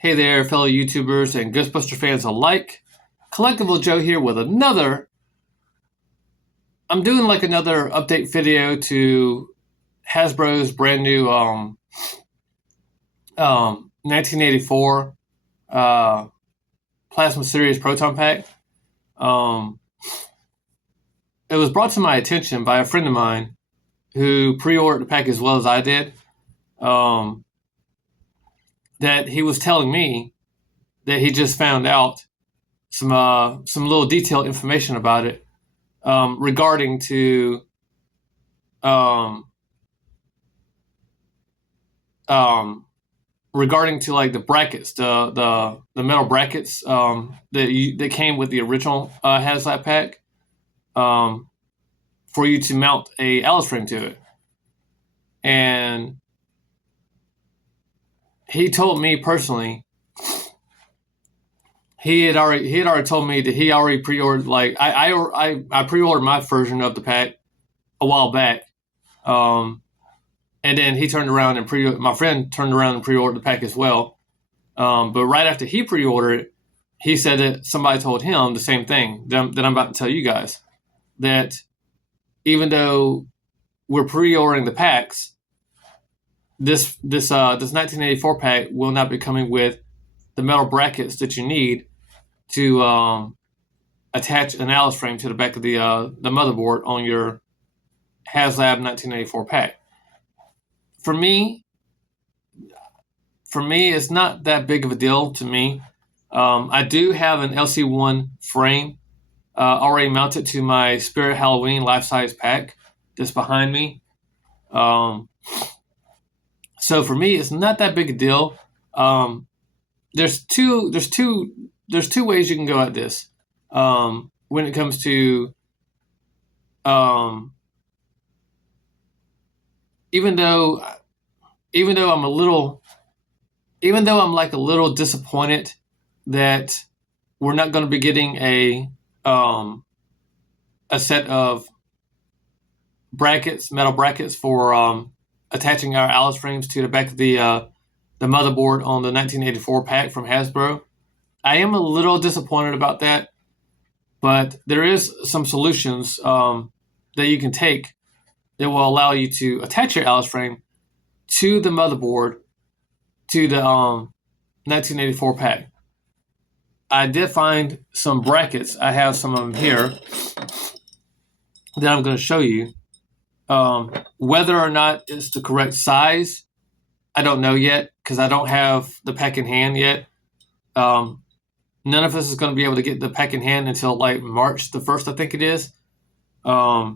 Hey there, fellow YouTubers and Ghostbuster fans alike. Collectible Joe here with another. I'm doing like another update video to Hasbro's brand new 1984 Plasma Series Proton Pack. It was brought to my attention by a friend of mine who pre-ordered the pack as well as I did. That he was telling me that he just found out some little detailed information about it regarding to like the brackets, the metal brackets that came with the original HasLab pack for you to mount a Alice frame to it. And he told me personally, he had already told me that he already pre-ordered. Like I pre-ordered my version of the pack a while back, and then he turned around and my friend turned around and pre-ordered the pack as well. But right after he pre-ordered it, he said that somebody told him the same thing that I'm about to tell you guys, that even though we're pre-ordering the packs, this 1984 pack will not be coming with the metal brackets that you need to attach an Alice frame to the back of the motherboard on your HasLab 1984 pack. For me, it's not that big of a deal to me. I do have an LC1 frame already mounted to my Spirit Halloween life-size pack that's behind me. So for me, it's not that big a deal. There's two ways you can go at this when it comes to even though I'm like a little disappointed that we're not going to be getting a set of metal brackets for attaching our Alice frames to the back of the motherboard on the 1984 pack from Hasbro. I am a little disappointed about that, but there is some solutions that you can take that will allow you to attach your Alice frame to the motherboard to the 1984 pack. I did find some brackets. I have some of them here that I'm going to show you. Whether or not it's the correct size, I don't know yet because I don't have the pack in hand yet. None of us is going to be able to get the pack in hand until like March the 1st, I think it is. I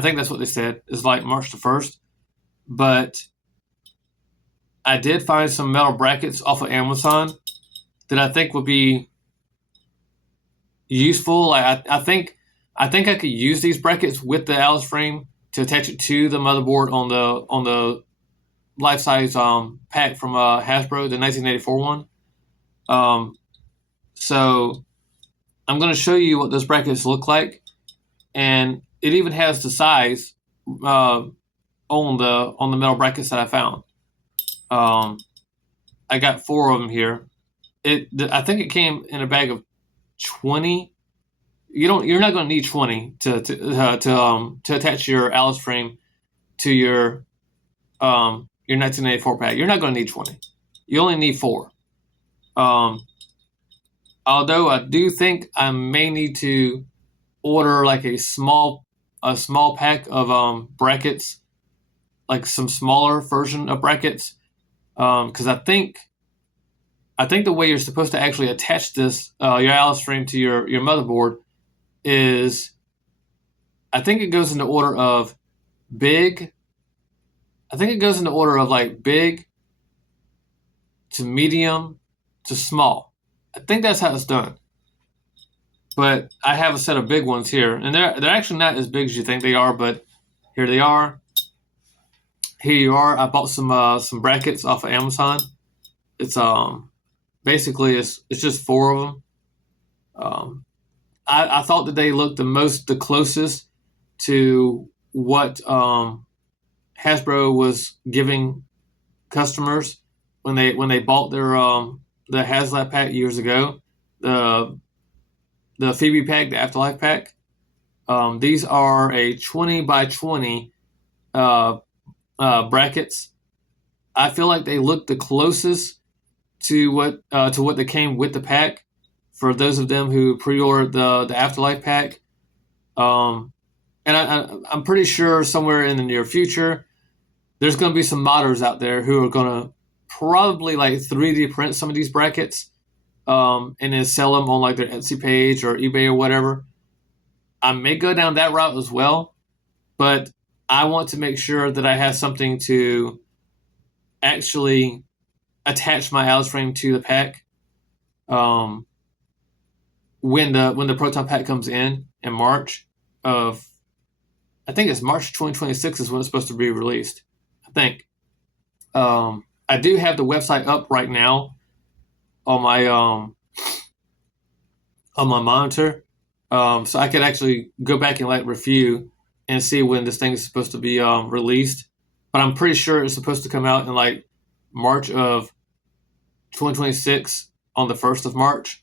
think that's what they said. It's like March the 1st. But I did find some metal brackets off of Amazon that I think would be useful. Like I think I could use these brackets with the Alice frame to attach it to the motherboard on the life-size pack from Hasbro, the 1984 one. So I'm going to show you what those brackets look like, and it even has the size on the metal brackets that I found. I got 4 of them here. I think it came in a bag of 20. You're not going to need 20 to attach your Alice frame to your 1984 pack. You're not going to need 20. You only need 4. Although I do think I may need to order like a small pack of brackets, like some smaller version of brackets, because I think the way you're supposed to actually attach this your Alice frame to your motherboard is, I think it goes in the order of big. I think it goes in the order of like big to medium to small. I think that's how it's done. But I have a set of big ones here, and they're actually not as big as you think they are, but here they are. Here you are. I bought some brackets off of Amazon. It's basically it's just 4 of them. I thought that they looked the closest to what Hasbro was giving customers when they bought their the HasLab pack years ago, the Phoebe pack, the Afterlife pack. These are a 20 by 20 brackets. I feel like they look the closest to what they came with the pack. For those of them who pre-ordered the Afterlife pack, and I'm pretty sure somewhere in the near future, there's going to be some modders out there who are going to probably like 3D print some of these brackets, and then sell them on like their Etsy page or eBay or whatever. I may go down that route as well, but I want to make sure that I have something to actually attach my Alice frame to the pack. When the proton pack comes in March of, I think it's March 2026 is when it's supposed to be released. I think. I do have the website up right now on my monitor, so I could actually go back and like review and see when this thing is supposed to be released. But I'm pretty sure it's supposed to come out in like March of 2026 on the 1st of March.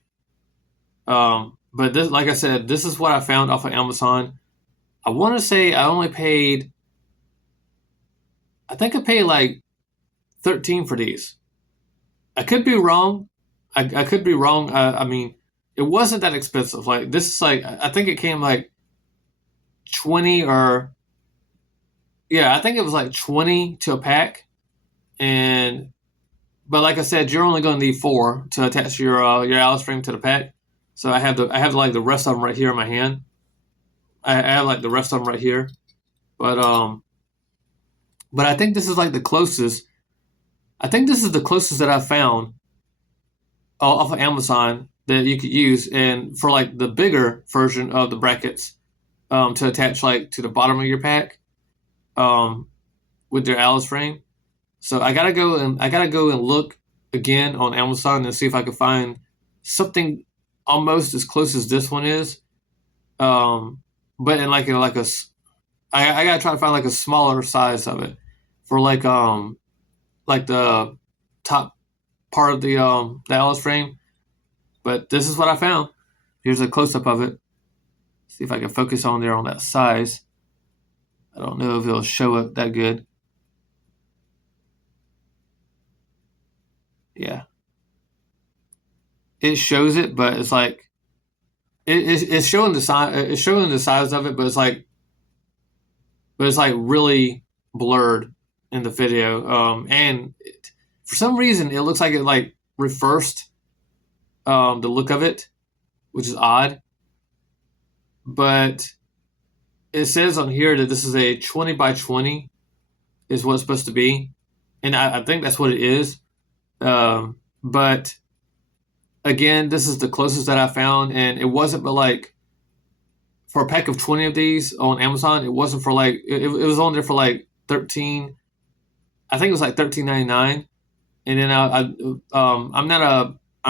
But this, like I said, this is what I found off of Amazon. I want to say I only paid, I think I paid like 13 for these. I could be wrong. I could be wrong. I mean, it wasn't that expensive. Like this is like, I think it came like 20 or, yeah, I think it was like 20 to a pack. But like I said, you're only going to need 4 to attach your Alice frame to the pack. So I have like the rest of them right here in my hand. I have like the rest of them right here. But I think this is like the closest. I think this is the closest that I've found off of Amazon that you could use, and for like the bigger version of the brackets, to attach like to the bottom of your pack, with your Alice frame. So I gotta go and look again on Amazon and see if I can find something almost as close as this one is, but in like a, I gotta try to find like a smaller size of it for like the top part of the Alice frame. But this is what I found. Here's a close up of it. See if I can focus on there on that size. I don't know if it'll show up that good. Yeah, it shows it, but it's like it's showing the size. It's showing the size of it, but it's like really blurred in the video. And for some reason, it looks like it like reversed the look of it, which is odd. But it says on here that this is a 20 by 20 is what it's supposed to be, and I think that's what it is. But again, this is the closest that I found, and it wasn't but like for a pack of 20 of these on Amazon, it wasn't for like it was on there for like 13. I think it was like $13.99, and then I'm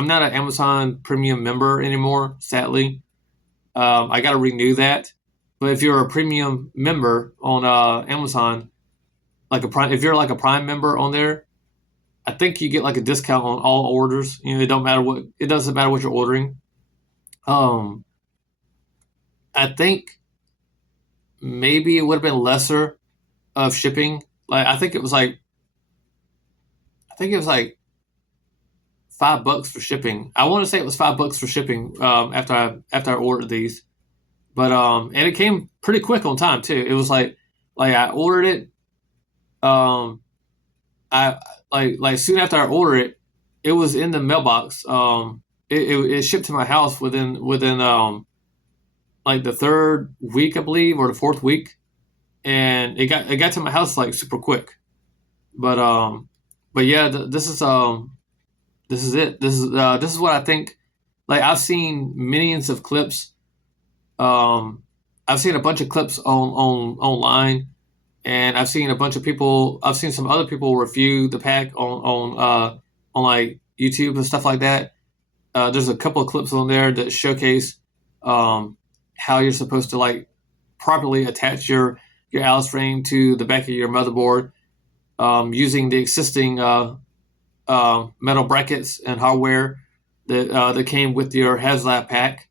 not an Amazon Premium member anymore, sadly. I got to renew that. But if you're a premium member on Amazon, like if you're like a Prime member on there, I think you get like a discount on all orders. You know, it doesn't matter what you're ordering. I think maybe it would have been lesser of shipping. Like I think it was like $5 for shipping. I want to say it was $5 for shipping after I ordered these. But and it came pretty quick on time too. It was like I ordered it. I like soon after I ordered it, it was in the mailbox. It shipped to my house within like the 3rd week, I believe, or the 4th week, and it got to my house like super quick. But yeah, this is it. This is what I think. Like I've seen millions of clips. I've seen a bunch of clips online, and I've seen a bunch of people. I've seen some other people review the pack on like YouTube and stuff like that. There's a couple of clips on there that showcase how you're supposed to like properly attach your Alice frame to the back of your motherboard, using the existing metal brackets and hardware that came with your HasLab pack.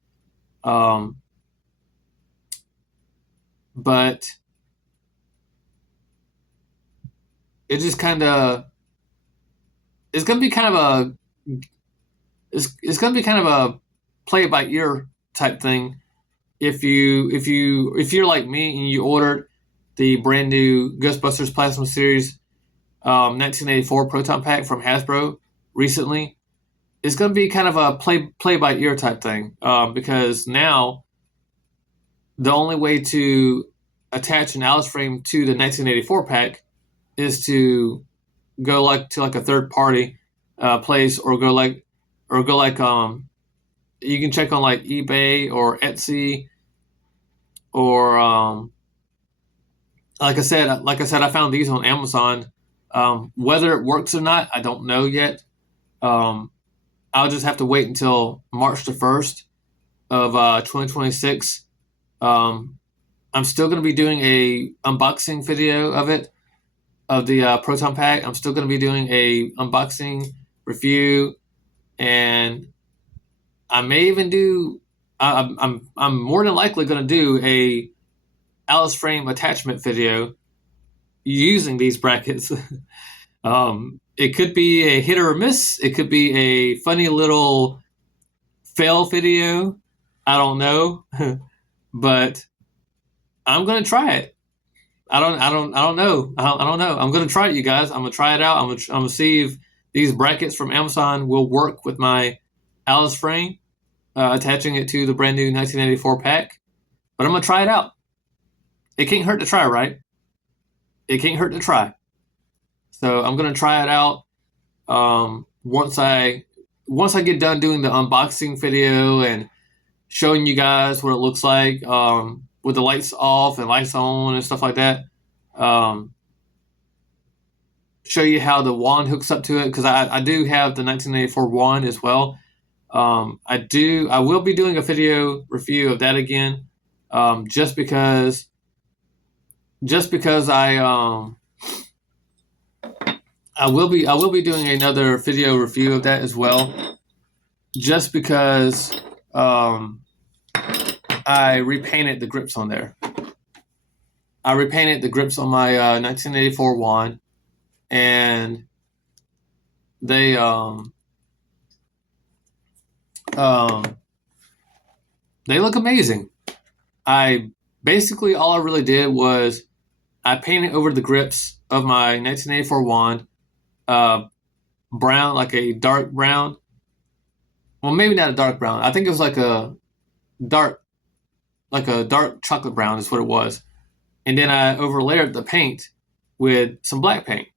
But it just kind of it's gonna be kind of a it's gonna be kind of a play it by ear type thing. If you're like me and you ordered the brand new Ghostbusters Plasma Series 1984 Proton Pack from Hasbro recently, it's going to be kind of a play by ear type thing because now the only way to attach an Alice frame to the 1984 pack is to go like a third party place or go like you can check on like eBay or Etsy or like I said, I found these on Amazon. Whether it works or not, I don't know yet. I'll just have to wait until March the 1st of 2026. I'm still going to be doing a unboxing video of it, of the Proton Pack. I'm still going to be doing a unboxing review, and I may even do. I'm more than likely going to do a Alice frame attachment video using these brackets. It could be a hit or a miss. It could be a funny little fail video. I don't know, but I'm gonna try it. I don't know. I don't know. I'm gonna try it, you guys. I'm gonna try it out. I'm gonna see if these brackets from Amazon will work with my Alice frame, attaching it to the brand new 1984 pack. But I'm gonna try it out. It can't hurt to try, right? It can't hurt to try. So I'm gonna try it out. Once I get done doing the unboxing video and showing you guys what it looks like with the lights off and lights on and stuff like that. Show you how the wand hooks up to it because I do have the 1984 wand as well. I will be doing a video review of that again, just because I will be doing another video review of that as well, just because I repainted the grips on there. I repainted the grips on my 1984 wand, and they look amazing. All I really did was I painted over the grips of my 1984 wand brown, like a dark brown. Well, maybe not a dark brown. I think it was like a dark chocolate brown is what it was. And then I overlayered the paint with some black paint.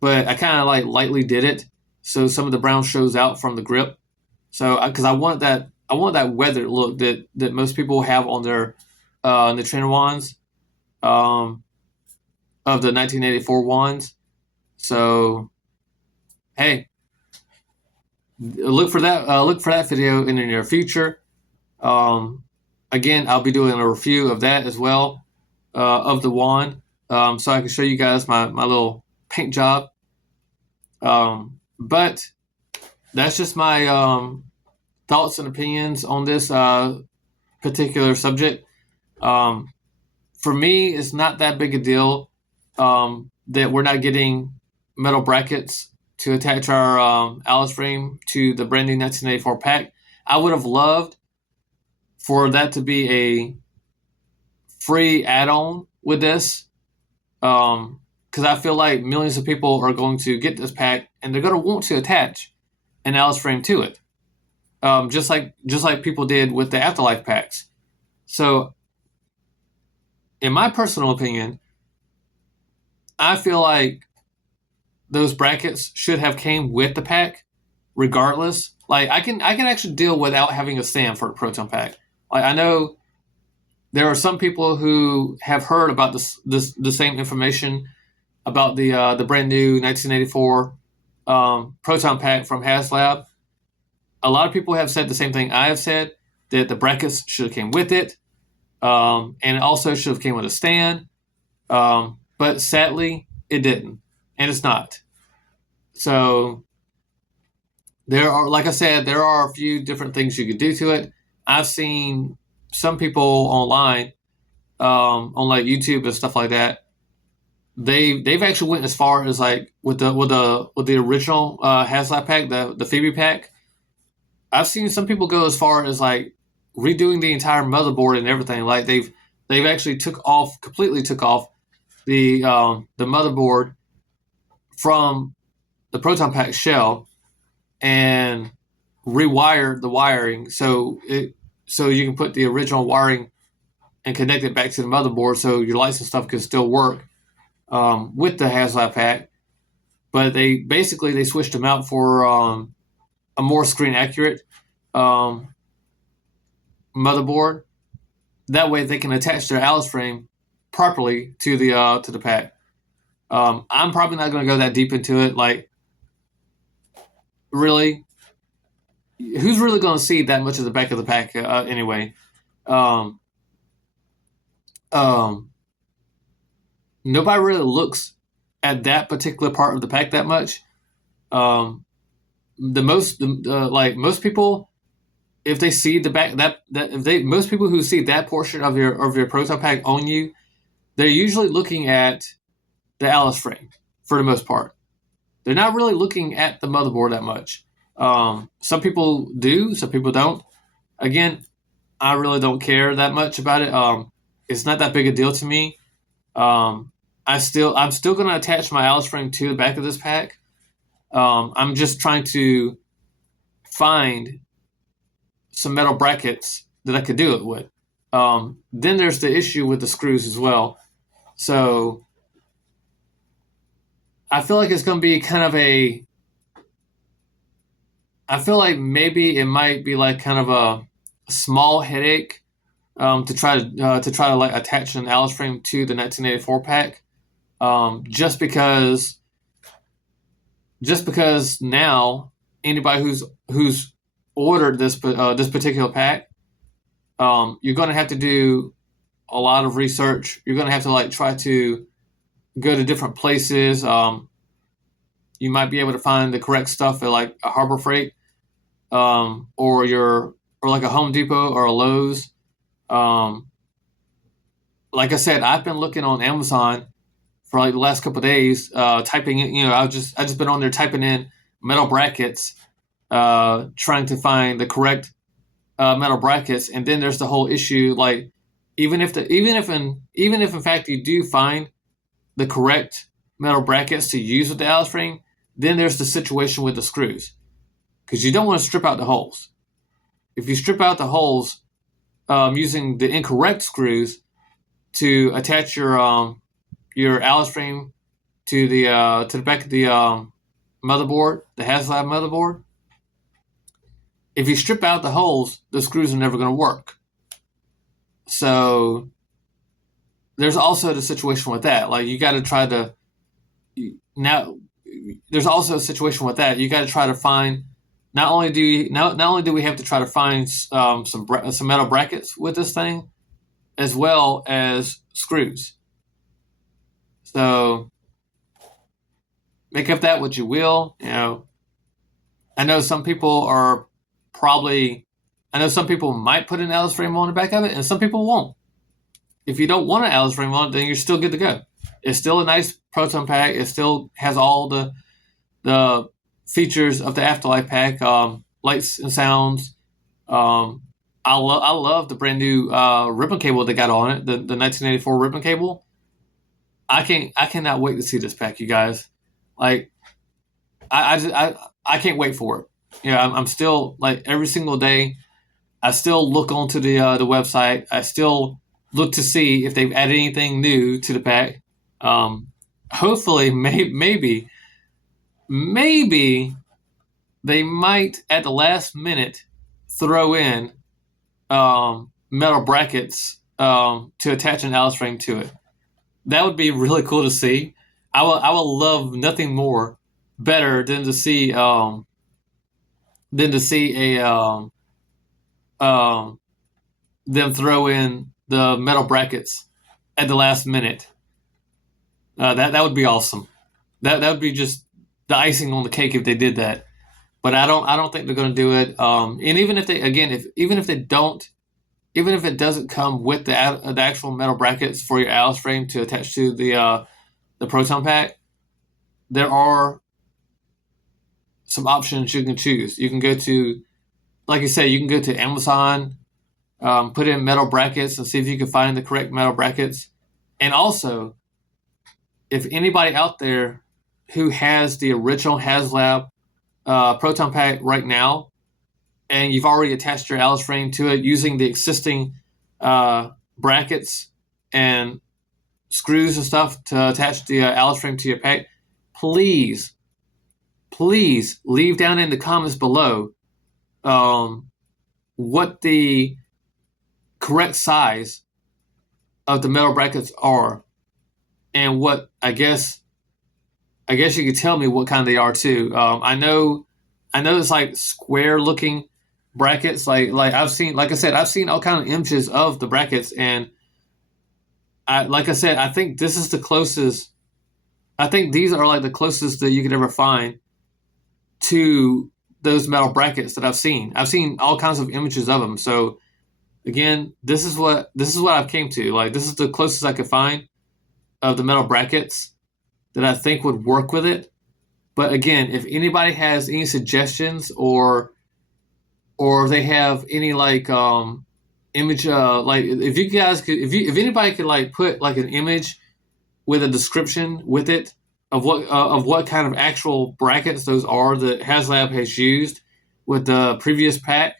But I kind of like lightly did it so some of the brown shows out from the grip. So because I want that weathered look that most people have on their trainer wands of the 1984 wands. So hey, look for that video in the near future. Again, I'll be doing a review of that as well, of the wand, so I can show you guys my little paint job. But that's just my thoughts and opinions on this particular subject. For me, it's not that big a deal that we're not getting metal brackets to attach our Alice frame to the brand new 1984 pack. I would have loved for that to be a free add-on with this, because I feel like millions of people are going to get this pack and they're going to want to attach an Alice frame to it, just like people did with the Afterlife packs. So, in my personal opinion, I feel like those brackets should have came with the pack, regardless. Like I can actually deal without having a stand for the Proton pack. Like I know there are some people who have heard about the same information about the brand new 1984 Proton pack from HasLab. A lot of people have said the same thing I have said, that the brackets should have came with it, and it also should have came with a stand. But sadly, it didn't, and it's not. So there are, like I said, there are a few different things you could do to it. I've seen some people online, on like YouTube and stuff like that. They've actually went as far as like with the original HasLab pack, the Phoebe pack. I've seen some people go as far as like redoing the entire motherboard and everything. Like they've actually completely took off the motherboard from the proton pack shell and rewired the wiring so you can put the original wiring and connect it back to the motherboard so your lights and stuff can still work with the HasLab pack. But they switched them out for a more screen accurate um, motherboard. That way they can attach their Alice frame properly to the pack. I'm probably not going to go that deep into it. Like, really, who's really going to see that much of the back of the pack anyway? Um, um, Nobody really looks at that particular part of the pack that much. Um, like most people, if they see the back that if they most people who see that portion of your proton pack on you, they're usually looking at the Alice frame for the most part. They're not really looking at the motherboard that much. Some people do, some people don't. Again, I really don't care that much about it. It's not that big a deal to me. Um, I'm still going to attach my Alice frame to the back of this pack. I'm just trying to find some metal brackets that I could do it with. Then there's the issue with the screws as well. So I feel like it's going to be kind of I feel like maybe it might be like kind of a small headache to try to like attach an Alice frame to the 1984 pack, just because now anybody who's ordered this particular pack, you're going to have to do a lot of research. You're going to have to like try to go to different places. You might be able to find the correct stuff at like a Harbor Freight, or like a Home Depot or a Lowe's. Um, like I said, I've been looking on Amazon for like the last couple of days, typing in. I just been on there typing in metal brackets, trying to find the correct metal brackets, and then there's the whole issue. Like, even if in fact you do find the correct metal brackets to use with the Alice frame, then there's the situation with the screws, because you don't want to strip out the holes. If you strip out the holes using the incorrect screws to attach your Alice frame to the back of the motherboard, the HasLab motherboard, if you strip out the holes, the screws are never going to work. So there's also the situation with that. Like, you got to try to now. There's also a situation with that. You got to try to find. Not only do we have to try to find some metal brackets with this thing, as well as screws. So make of that what you will. I know some people might put an Alice frame on the back of it, and some people won't. If you don't want an Alice frame on it, then you're still good to go. It's still a nice proton pack. It still has all the features of the Afterlife pack, lights and sounds. I love the brand new ribbon cable they got on it, the 1984 ribbon cable. I cannot wait to see this pack, you guys. Like, I can't wait for it. I'm still, like, every single day, I still look onto the website. I still look to see if they've added anything new to the pack. Hopefully, maybe they might at the last minute throw in metal brackets to attach an Alice frame to it. That would be really cool to see. I will love nothing better than to see them throw in the metal brackets at the last minute. That would be awesome. That would be just the icing on the cake if they did that. but I don't think they're going to do it. And even if they, again, even if they don't, even if it doesn't come with the actual metal brackets for your Alice frame to attach to the proton pack, there are some options you can choose. You can go to, like you say, you can go to Amazon, put in metal brackets and see if you can find the correct metal brackets. And also, if anybody out there who has the original HasLab proton pack right now, and you've already attached your Alice frame to it using the existing brackets and screws and stuff to attach the Alice frame to your pack, please leave down in the comments below what the correct size of the metal brackets are, and what I guess you could tell me what kind they are too. I know it's like square looking brackets. Like I've seen, like I said, I've seen all kind of images of the brackets, and like I said, I think this is the closest. I think these are like the closest that you could ever find to those metal brackets that I've seen. I've seen all kinds of images of them. So again, this is what I've came to. Like, this is the closest I could find of the metal brackets that I think would work with it. But again, if anybody has any suggestions or they have any like image, like if you guys could, if anybody could like put like an image with a description with it of what kind of actual brackets those are that HasLab has used with the previous pack,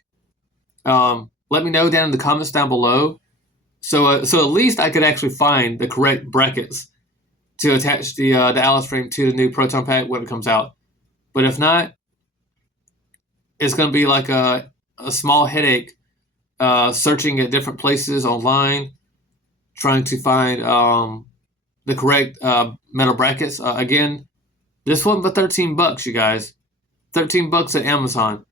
let me know down in the comments down below. So at least I could actually find the correct brackets to attach the Alice frame to the new proton pack when it comes out. But if not, it's going to be like a small headache searching at different places online, trying to find the correct metal brackets. Again, this one for $13, you guys. $13 at Amazon.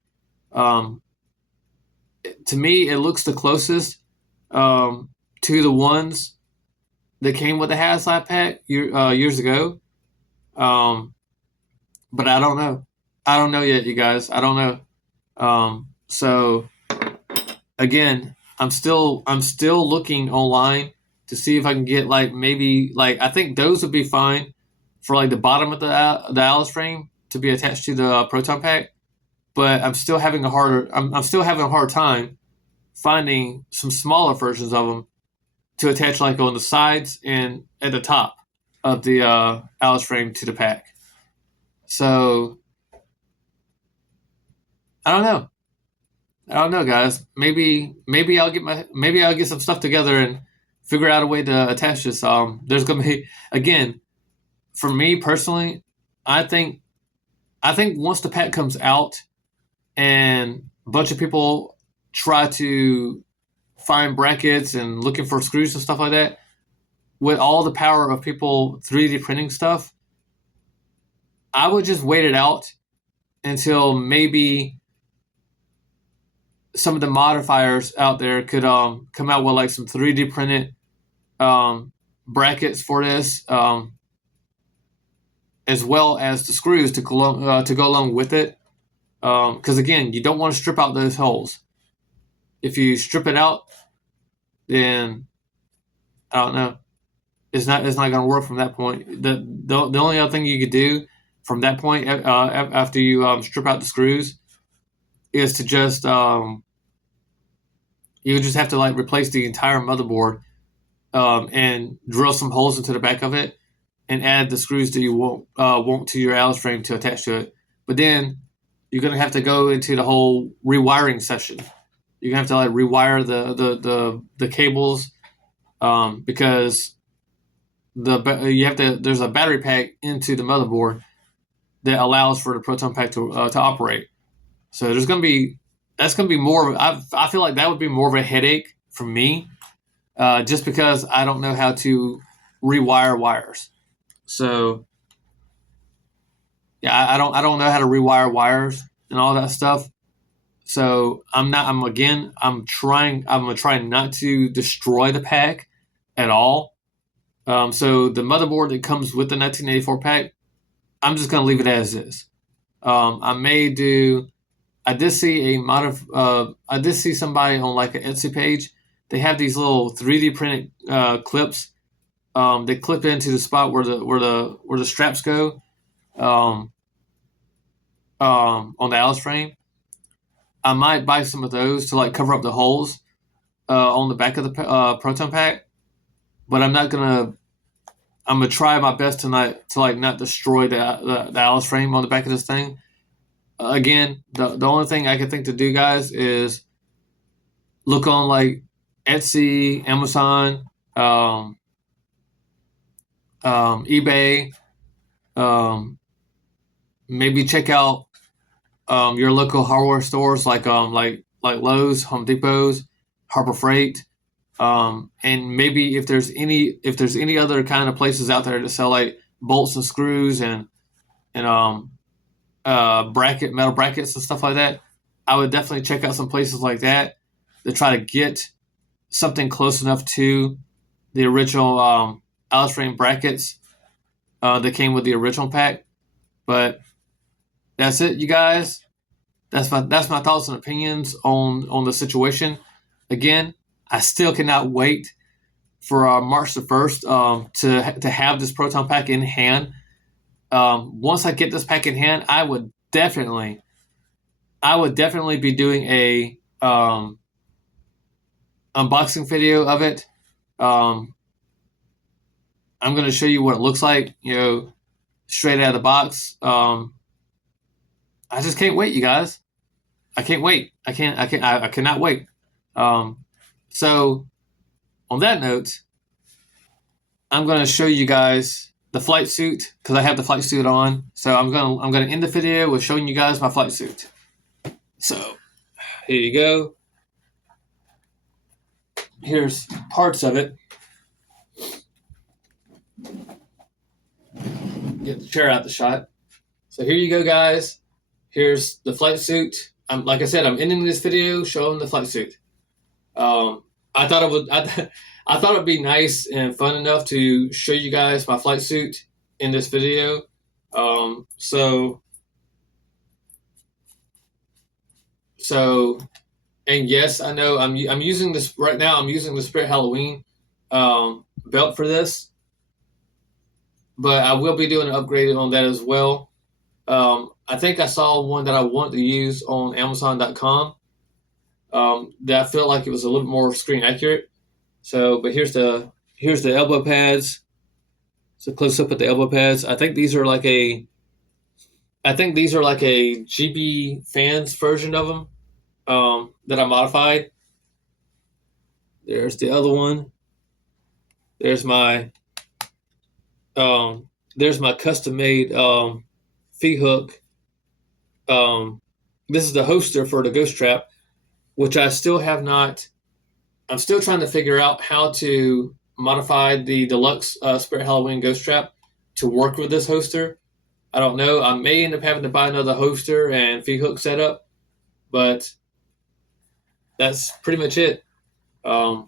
To me, it looks the closest to the ones that came with the HasLab pack years ago. But I don't know. I don't know yet, you guys. I don't know. So again, I'm still looking online to see if I can get like maybe like I think those would be fine for like the bottom of the Alice frame to be attached to the proton pack. But I'm still having a hard time finding some smaller versions of them to attach like on the sides and at the top of the Alice frame to the pack. So I don't know, guys. Maybe I'll get some stuff together and figure out a way to attach this. There's gonna be, again, for me personally, I think once the pack comes out and a bunch of people try to find brackets and looking for screws and stuff like that, with all the power of people 3D printing stuff, I would just wait it out until maybe some of the modifiers out there could come out with like some 3D printed brackets for this, as well as the screws to go along with it. Because again, you don't want to strip out those holes. If you strip it out, then I don't know. It's not going to work from that point. The only other thing you could do from that point after you strip out the screws is to just you would just have to like replace the entire motherboard and drill some holes into the back of it and add the screws that you want to your Alice frame to attach to it. But then you're gonna have to go into the whole rewiring session. You're gonna have to like rewire the cables because there's a battery pack into the motherboard that allows for the proton pack to operate. So that's gonna be more. I feel like that would be more of a headache for me, just because I don't know how to rewire wires. So yeah, I don't know how to rewire wires and all that stuff. So I'm gonna try not to destroy the pack at all. So the motherboard that comes with the 1984 pack, I'm just gonna leave it as is. I may do. I did see I did see somebody on like an Etsy page. They have these little 3D printed clips. They clip into the spot where the straps go. Um, on the Alice frame. I might buy some of those to like cover up the holes on the back of the proton pack. But I'm not gonna. I'm gonna try my best tonight to like not destroy the Alice frame on the back of this thing. Again, the only thing I can think to do, guys, is look on like Etsy, Amazon, eBay. Maybe check out your local hardware stores like Lowe's, Home Depot's, Harbor Freight, and maybe if there's any other kind of places out there that sell like bolts and screws and metal brackets and stuff like that. I would definitely check out some places like that to try to get something close enough to the original Alice frame brackets that came with the original pack. But that's it, you guys. That's my thoughts and opinions on the situation. Again, I still cannot wait for March the 1st to have this proton pack in hand. Once I get this pack in hand, I would definitely be doing a unboxing video of it. I'm going to show you what it looks like, straight out of the box. I just can't wait, you guys. I can't wait. I cannot wait. So on that note, I'm going to show you guys the flight suit because I have the flight suit on. So I'm going to end the video with showing you guys my flight suit. So here you go. Here's parts of it. Get the chair out the shot. So here you go, guys. Here's the flight suit. Like I said, I'm ending this video showing the flight suit. I thought it'd be nice and fun enough to show you guys my flight suit in this video. And yes, I know I'm using this right now. I'm using the Spirit Halloween belt for this, but I will be doing an upgrade on that as well. I think I saw one that I want to use on Amazon.com that I felt like it was a little more screen accurate. So, but here's the elbow pads. It's a close up at the elbow pads. I think these are like a GB fans version of them that I modified. There's the other one. There's my custom made feet hook. This is the holster for the ghost trap, which I still have not. I'm still trying to figure out how to modify the deluxe Spirit Halloween ghost trap to work with this holster. I don't know. I may end up having to buy another holster and feet hook setup, but that's pretty much it. I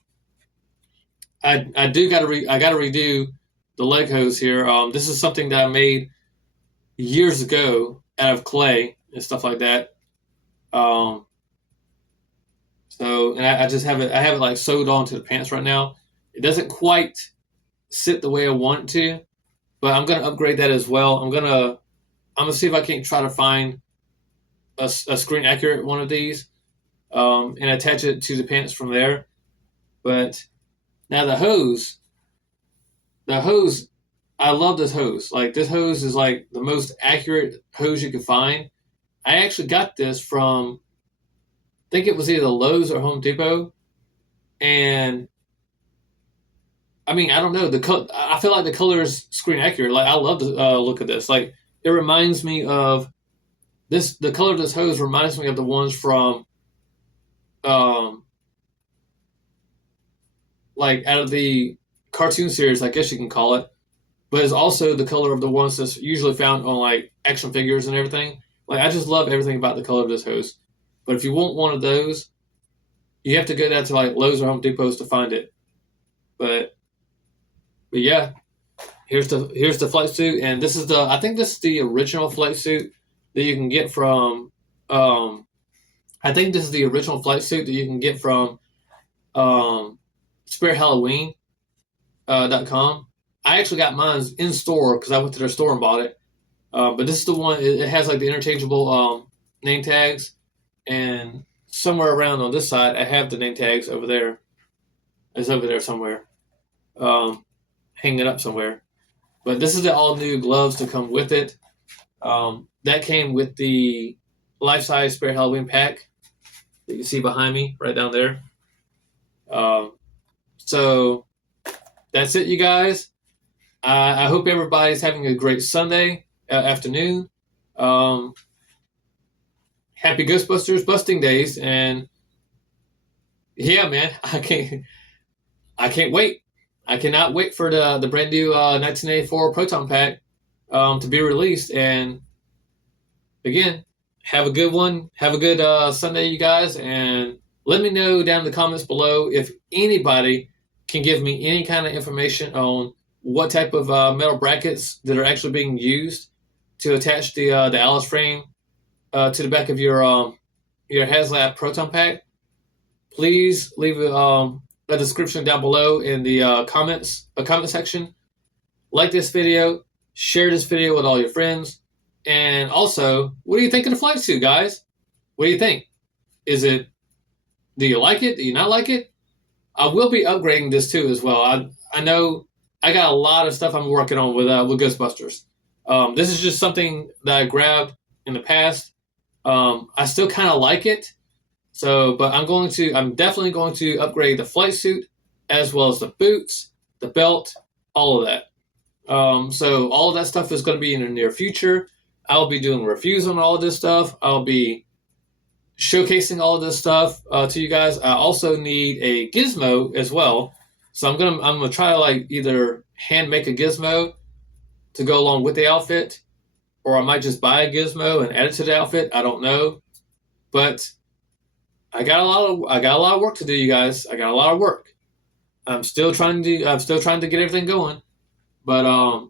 gotta redo the leg hose here. This is something that I made years ago out of clay and stuff like that. And I just have it. I have it like sewed onto the pants right now. It doesn't quite sit the way I want it to, but I'm gonna upgrade that as well. I'm gonna see if I can try to find a screen accurate one of these and attach it to the pants from there. But now the hose, I love this hose. Like this hose is like the most accurate hose you can find. I actually got this from, I think it was either Lowe's or Home Depot, and I mean I don't know I feel like the color is screen accurate. Like I love the look of this. Like it reminds me of this. The color of this hose reminds me of the ones from like out of the cartoon series, I guess you can call it. But it's also the color of the ones that's usually found on like action figures and everything. Like I just love everything about the color of this hose. But if you want one of those, you have to go down to like Lowe's or Home Depot's to find it. But yeah, here's the flight suit, and I think this is the original flight suit that you can get from. I think this is the original flight suit that you can get from SpiritHalloween.com. I actually got mine in store because I went to their store and bought it. But this is the one. It has like the interchangeable name tags, and somewhere around on this side, I have the name tags over there. It's over there somewhere, hanging up somewhere. But this is the all new gloves to come with it. That came with the life size Spirit Halloween pack that you see behind me, right down there. So that's it, you guys. I hope everybody's having a great Sunday afternoon. Happy Ghostbusters busting days, and yeah, man, I can't wait. I cannot wait for the brand new 1984 Proton Pack to be released. And again, have a good one. Have a good Sunday, you guys, and let me know down in the comments below if anybody can give me any kind of information on what type of metal brackets that are actually being used to attach the Alice frame to the back of your HasLab Proton Pack. Please leave a description down below in the comment section. Like this video, share this video with all your friends, and also, what do you think of the flight suit, guys? What do you think? Do you like it? Do you not like it? I will be upgrading this too as well. I know I got a lot of stuff I'm working on with Ghostbusters. This is just something that I grabbed in the past. I still kind of like it. So, but I'm definitely going to upgrade the flight suit as well as the boots, the belt, all of that. So all of that stuff is going to be in the near future. I'll be doing reviews on all of this stuff. I'll be showcasing all of this stuff to you guys. I also need a gizmo as well. So I'm gonna try to like either hand make a gizmo to go along with the outfit, or I might just buy a gizmo and add it to the outfit. I don't know, but I got a lot of work to do, you guys. I got a lot of work. I'm still trying to get everything going. But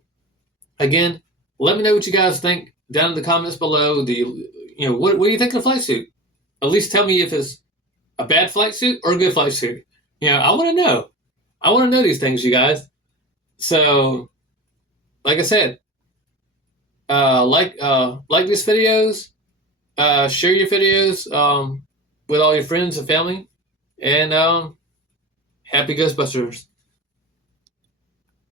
again, let me know what you guys think down in the comments below. What do you think of the flight suit? At least tell me if it's a bad flight suit or a good flight suit. I want to know. I want to know these things, you guys. So, like I said, like these videos, share your videos with all your friends and family, and happy Ghostbusters.